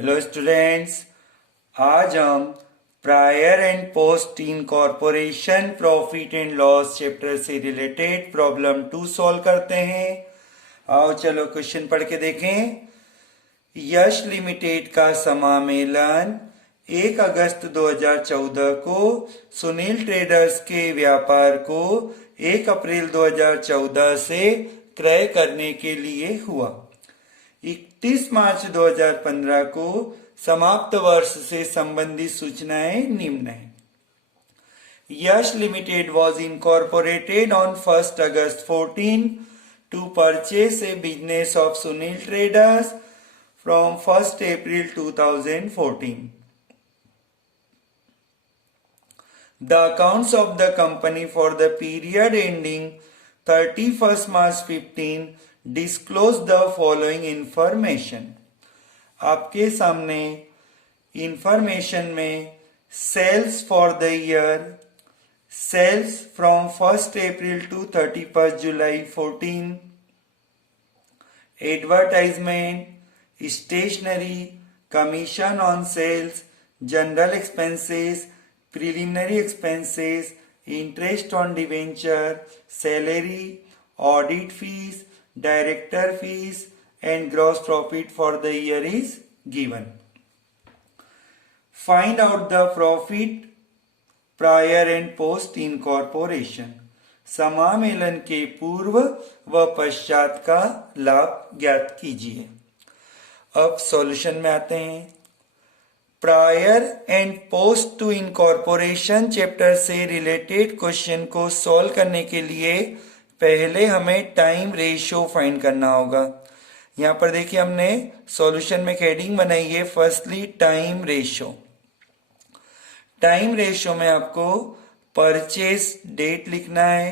Hello students, आज हम prior and post incorporation profit and loss chapter से related problem 2 solve करते हैं। आओ चलो क्वेश्चन पढ़ के देखें। यश लिमिटेड का समामेलन 1 अगस्त 2014 को सुनील ट्रेडर्स के व्यापार को 1 अप्रैल 2014 से क्रय करने के लिए हुआ। 31 मार्च 2015 को समाप्त वर्ष से संबंधित सूचनाएं निम्न है। Yash limited was incorporated on 1 August 14 to purchase a business of Sunil traders from 1 April 2014. The accounts of the company for the period ending 31st March 15 disclose the following information. आपके सामने इंफॉर्मेशन में sales for the year, sales from 1 April to 31 July 14, advertisement, stationery, commission on sales, general expenses, preliminary expenses, interest on debenture, salary, audit fees, director fees and gross profit for the year is given. Find out the profit prior and post incorporation. समामेलन के पूर्व व पश्चात का लाभ ज्ञात कीजिए। अब सॉल्यूशन में आते हैं। Prior and post to incorporation chapter से रिलेटेड क्वेश्चन को सॉल्व करने के लिए पहले हमें टाइम रेशियो फाइंड करना होगा। यहाँ पर देखिए हमने सॉल्यूशन में हेडिंग बनाई है firstly time ratio. Time ratio में आपको परचेज डेट लिखना है।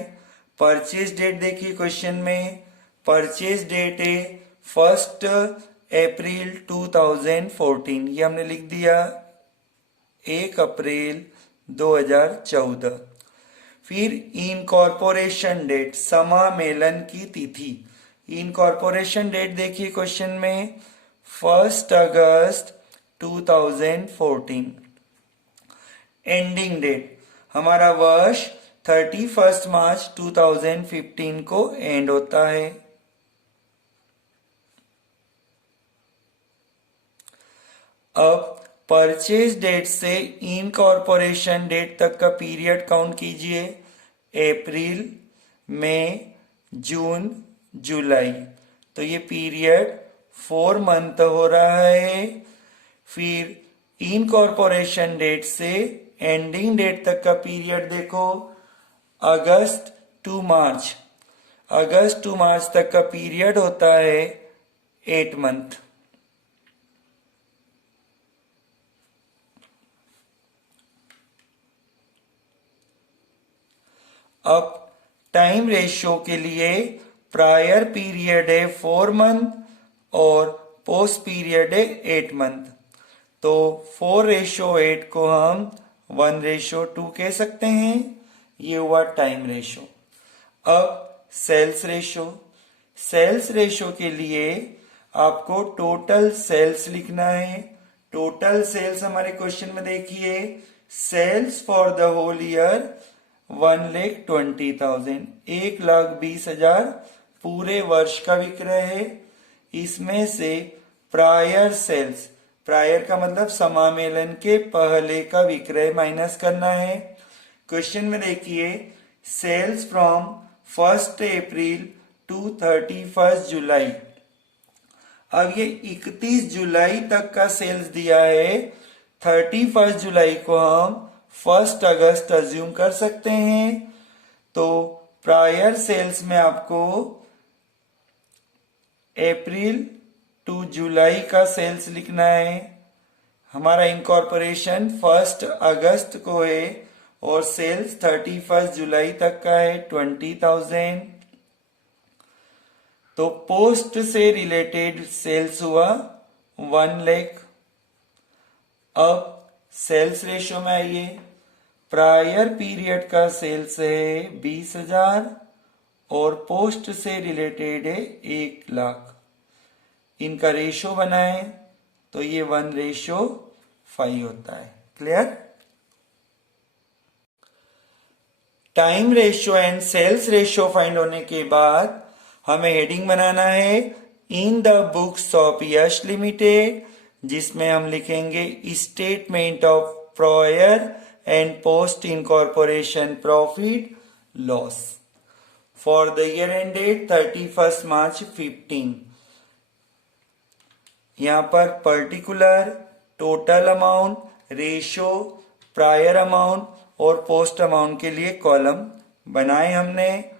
परचेज डेट देखिए क्वेश्चन में परचेज डेट है 1 अप्रैल 2014, ये हमने लिख दिया 1 अप्रैल 2014। फिर इनकॉर्पोरेशन डेट, समामेलन की तिथि। इनकॉर्पोरेशन डेट देखिए क्वेश्चन में 1 अगस्त 2014। एंडिंग डेट, हमारा वर्ष 31 मार्च 2015 को एंड होता है। अब परचेज डेट से इनकॉर्पोरेशन डेट तक का पीरियड काउंट कीजिए। अप्रैल, मई, जून, जुलाई, तो ये पीरियड 4 मंथ हो रहा है। फिर इनकॉर्पोरेशन डेट से एंडिंग डेट तक का पीरियड देखो, अगस्त टू मार्च। अगस्त टू मार्च तक का पीरियड होता है 8 मंथ। अब टाइम रेशियो के लिए प्रायर पीरियड है 4 मंथ और पोस्ट पीरियड है 8 मंथ, तो 4:8 को हम 1:2 कह सकते हैं। ये हुआ टाइम रेशियो। अब सेल्स रेशियो। सेल्स रेशियो के लिए आपको टोटल सेल्स लिखना है। टोटल सेल्स हमारे क्वेश्चन में देखिए, sales for the whole year 1,20,000, 1,20,000 पूरे वर्ष का विक्रय है। इसमें से प्रायर सेल्स, प्रायर का मतलब समामेलन के पहले का विक्रय माइनस करना है। क्वेश्चन में देखिए सेल्स फ्रॉम 1 अप्रैल टू 31 जुलाई। अब ये 31 जुलाई तक का सेल्स दिया है, 31 जुलाई को हम 1 अगस्त अज्यूम कर सकते हैं। तो प्रायर सेल्स में आपको अप्रैल टू जुलाई का सेल्स लिखना है। हमारा इनकॉर्पोरेशन 1 अगस्त को है और सेल्स 31 जुलाई तक का है 20,000। तो पोस्ट से रिलेटेड सेल्स हुआ 1 लाख। अब सेल्स रेशियो में आइए। प्रायर पीरियड का सेल्स है 20,000 और पोस्ट से रिलेटेड है 1 लाख। इनका रेशियो बनाएं तो ये 1:5 होता है। Clear? Time ratio and sales ratio find होने के बाद हमें हेडिंग बनाना है in the books of Yash Limited, जिसमें हम लिखेंगे statement of prior and post incorporation profit loss for the year ended 31 March 15। यहां पर particular, total amount, ratio, prior amount और पोस्ट अमाउंट के लिए कॉलम बनाए हमने।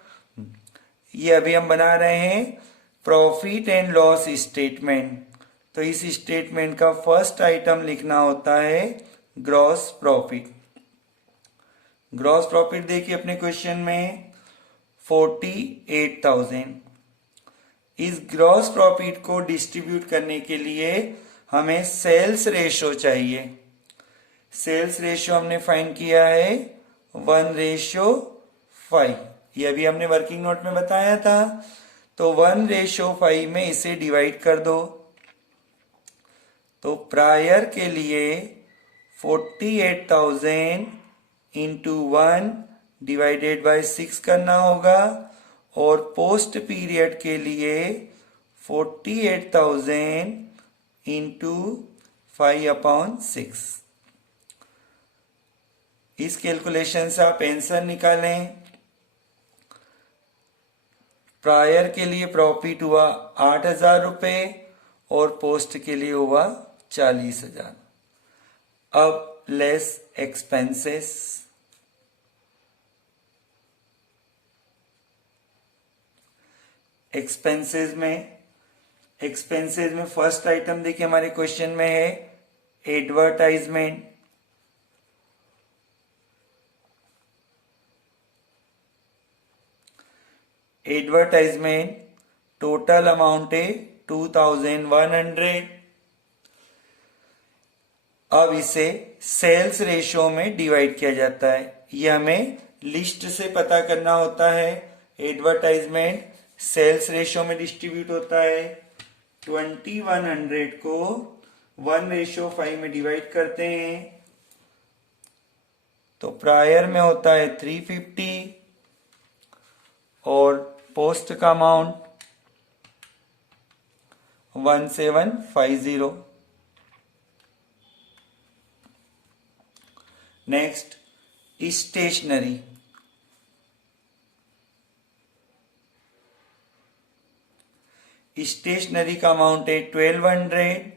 ये अभी हम बना रहे हैं प्रॉफिट एंड लॉस स्टेटमेंट। तो इस स्टेटमेंट का फर्स्ट आइटम लिखना होता है ग्रॉस प्रॉफिट। ग्रॉस प्रॉफिट देखिए अपने क्वेश्चन में 48,000। इस ग्रॉस प्रॉफिट को डिस्ट्रीब्यूट करने के लिए हमें सेल्स रेशो चाहिए। सेल्स रेशियो हमने फाइंड किया है 1:5। ये अभी हमने वर्किंग नोट में बताया था। तो 1:5 में इसे डिवाइड कर दो। तो प्रायर के लिए 48,000 इंटू 1 डिवाइडेड बाय 6 करना होगा और पोस्ट पीरियड के लिए 48,000 इंटू 5/6। इस कैलकुलेशन से आप आंसर निकालें। प्रायर के लिए प्रॉफिट हुआ 8,000 रुपये और पोस्ट के लिए हुआ 40,000। अब लेस एक्सपेंसेस। एक्सपेंसेस में फर्स्ट आइटम देखिए हमारे क्वेश्चन में है एडवर्टाइजमेंट। एडवर्टाइजमेंट टोटल अमाउंट है 2,100। अब इसे सेल्स रेशियो में डिवाइड किया जाता है। ये हमें लिस्ट से पता करना होता है। एडवर्टाइजमेंट सेल्स रेशियो में डिस्ट्रीब्यूट होता है। 2,100 को 1:5 में डिवाइड करते हैं तो प्रायर में होता है 350 और पोस्ट का अमाउंट 1750। Next stationery. स्टेशनरी का अमाउंट है 1,200।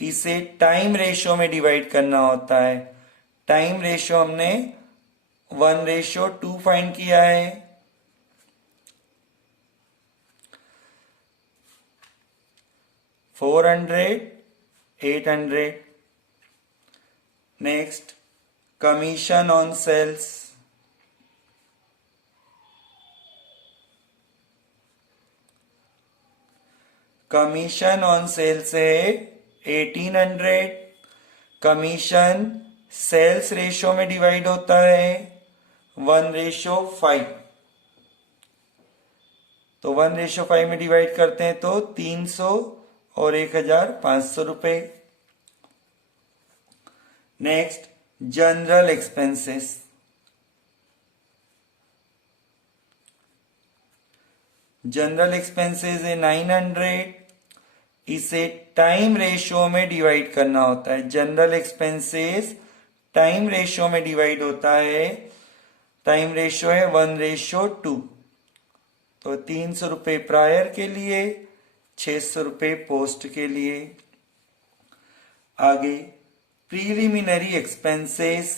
इसे टाइम रेशियो में डिवाइड करना होता है। टाइम रेशियो हमने 1:2 फाइंड किया है। 400, 800। Next commission on sales. Commission on sales है 1,800। कमीशन सेल्स रेशियो में डिवाइड होता है 1:5। तो 1:5 में डिवाइड करते हैं तो 300 और 1,500 रुपए। Next general expenses. General expenses है 900। इसे टाइम रेशियो में डिवाइड करना होता है। जनरल एक्सपेंसेस टाइम रेशियो में डिवाइड होता है। टाइम रेशियो है 1:2। तो 300 रुपये प्रायर के लिए, 600 रुपये पोस्ट के लिए। आगे preliminary expenses.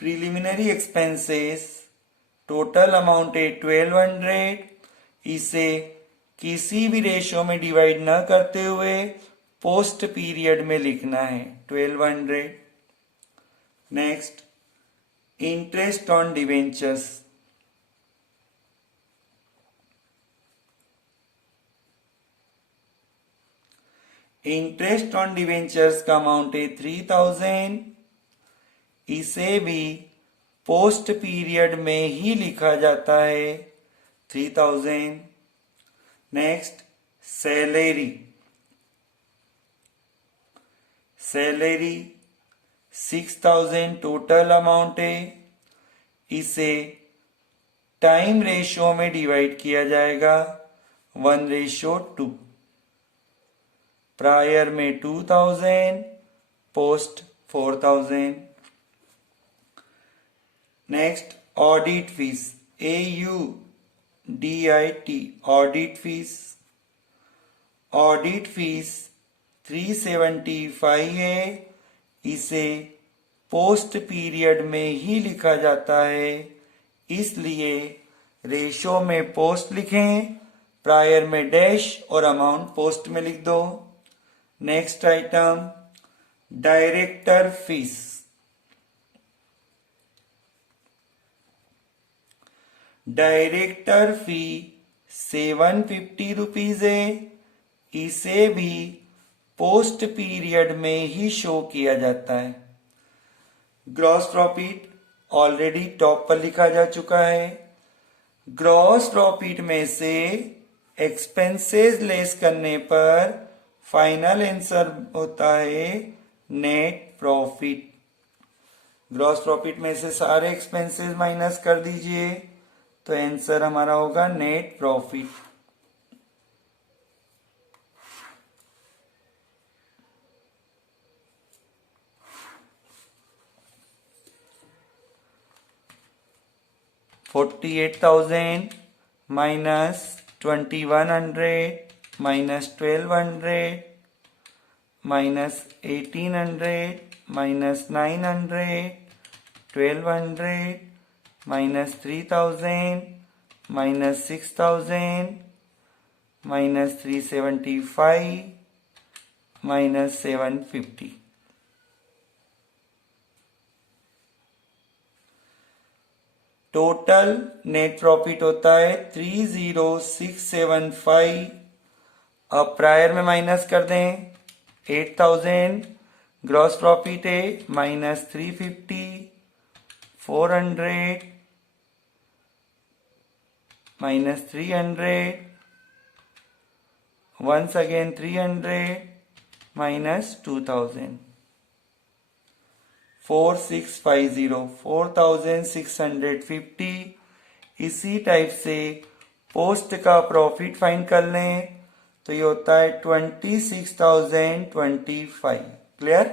Preliminary expenses total amount है 1,200। इसे किसी भी रेशियो में डिवाइड न करते हुए पोस्ट पीरियड में लिखना है 1,200। Next interest on debentures. Interest on debentures का अमाउंट है 3,000। इसे भी पोस्ट पीरियड में ही लिखा जाता है 3000. नेक्स्ट सैलरी 6000 टोटल अमाउंट है. इसे टाइम रेशियो में डिवाइड किया जाएगा 1:2. प्रायर में 2000, post 4000. Next audit fees AUDIT audit fees 375 है. इसे पोस्ट पीरियड में ही लिखा जाता है, इसलिए रेशो में पोस्ट लिखें, प्रायर में डैश और अमाउंट पोस्ट में लिख दो. Next item director fees director fee 750 rupees है. इसे भी पोस्ट पीरियड में ही शो किया जाता है. ग्रॉस प्रॉफिट ऑलरेडी टॉप पर लिखा जा चुका है. ग्रॉस प्रॉफिट में से एक्सपेंसेस लेस करने पर फाइनल आंसर होता है नेट प्रॉफिट. ग्रॉस प्रॉफिट में से सारे एक्सपेंसेस माइनस कर दीजिए तो आंसर हमारा होगा net profit. $48,000 minus 2100 minus 1200 minus 1800 minus 900 1200 minus 3000 minus 6000 minus 375 minus 750. Total net profit होता है 30675. अब प्रायर में माइनस कर दें 8000. ग्रॉस प्रॉफिट है minus 350 400 minus 300 once again 300 minus 2000 4650 4650. इसी टाइप से पोस्ट का प्रॉफिट फाइंड कर लें तो ये होता है 26,025. क्लियर.